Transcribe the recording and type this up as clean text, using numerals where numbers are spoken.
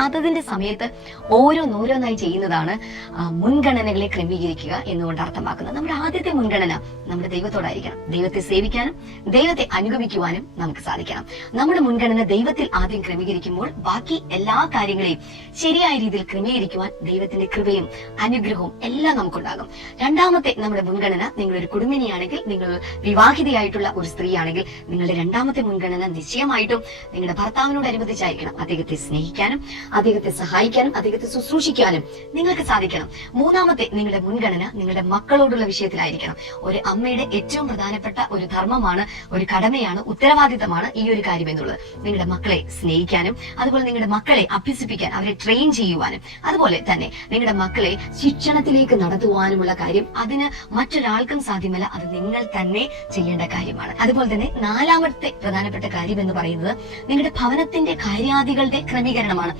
അതതിന്റെ സമയത്ത് ഓരോന്നോരോന്നായി ചെയ്യുന്നതാണ് മുൻഗണനകളെ ക്രമീകരിക്കുക എന്നുകൊണ്ട് അർത്ഥമാക്കുന്നത്. നമ്മുടെ ആദ്യത്തെ മുൻഗണന നമ്മുടെ ദൈവത്തോടായിരിക്കണം. ദൈവത്തെ സേവിക്കാനും ദൈവത്തെ അനുഗമിക്കുവാനും നമുക്ക് സാധിക്കണം. നമ്മുടെ മുൻഗണന ദൈവത്തിൽ ആദ്യം ക്രമീകരിക്കുമ്പോൾ ബാക്കി എല്ലാ കാര്യങ്ങളെയും ശരിയായ രീതിയിൽ ക്രമീകരിക്കുവാൻ ദൈവത്തിന്റെ കൃപയും അനുഗ്രഹവും എല്ലാം നമുക്കുണ്ടാകും. രണ്ടാമത്തെ നമ്മുടെ മുൻഗണന, നിങ്ങളൊരു കുടുംബിനിയാണെങ്കിൽ, നിങ്ങൾ വിവാഹിതയായിട്ടുള്ള ഒരു സ്ത്രീയാണെങ്കിൽ, നിങ്ങളുടെ രണ്ടാമത്തെ മുൻഗണന നിശ്ചയമായിട്ടും നിങ്ങളുടെ ഭർത്താവിനോടനുബന്ധിച്ചായിരിക്കണം. അദ്ദേഹത്തെ സ്നേഹിക്കാനും അദ്ദേഹത്തെ സഹായിക്കാനും അദ്ദേഹത്തെ ശുശ്രൂഷിക്കാനും നിങ്ങൾക്ക് സാധിക്കണം. മൂന്നാമത്തെ നിങ്ങളുടെ മുൻഗണന നിങ്ങളുടെ മക്കളോടുള്ള വിഷയത്തിലായിരിക്കണം. ഒരു അമ്മയുടെ ഏറ്റവും പ്രധാനപ്പെട്ട ഒരു ധർമ്മമാണ്, ഒരു കടമയാണ്, ഉത്തരവാദിത്തമാണ് ഈ ഒരു കാര്യം എന്നുള്ളത്. നിങ്ങളുടെ മക്കളെ സ്നേഹിക്കാനും അതുപോലെ നിങ്ങളുടെ മക്കളെ അഭ്യസിപ്പിക്കാൻ, അവരെ ട്രെയിൻ ചെയ്യുവാനും, അതുപോലെ തന്നെ നിങ്ങളുടെ മക്കളെ ശിക്ഷണത്തിലേക്ക് നടത്തുവാനുമുള്ള കാര്യം അതിന് മറ്റൊരാൾക്കും സാധ്യമല്ല. അത് നിങ്ങൾ തന്നെ ചെയ്യേണ്ട കാര്യമാണ്. അതുപോലെ തന്നെ നാലാമത്തെ പ്രധാനപ്പെട്ട കാര്യം എന്ന് പറയുന്നത് നിങ്ങളുടെ ഭവനത്തിന്റെ കാര്യാദികളുടെ ക്രമീകരണമാണ്.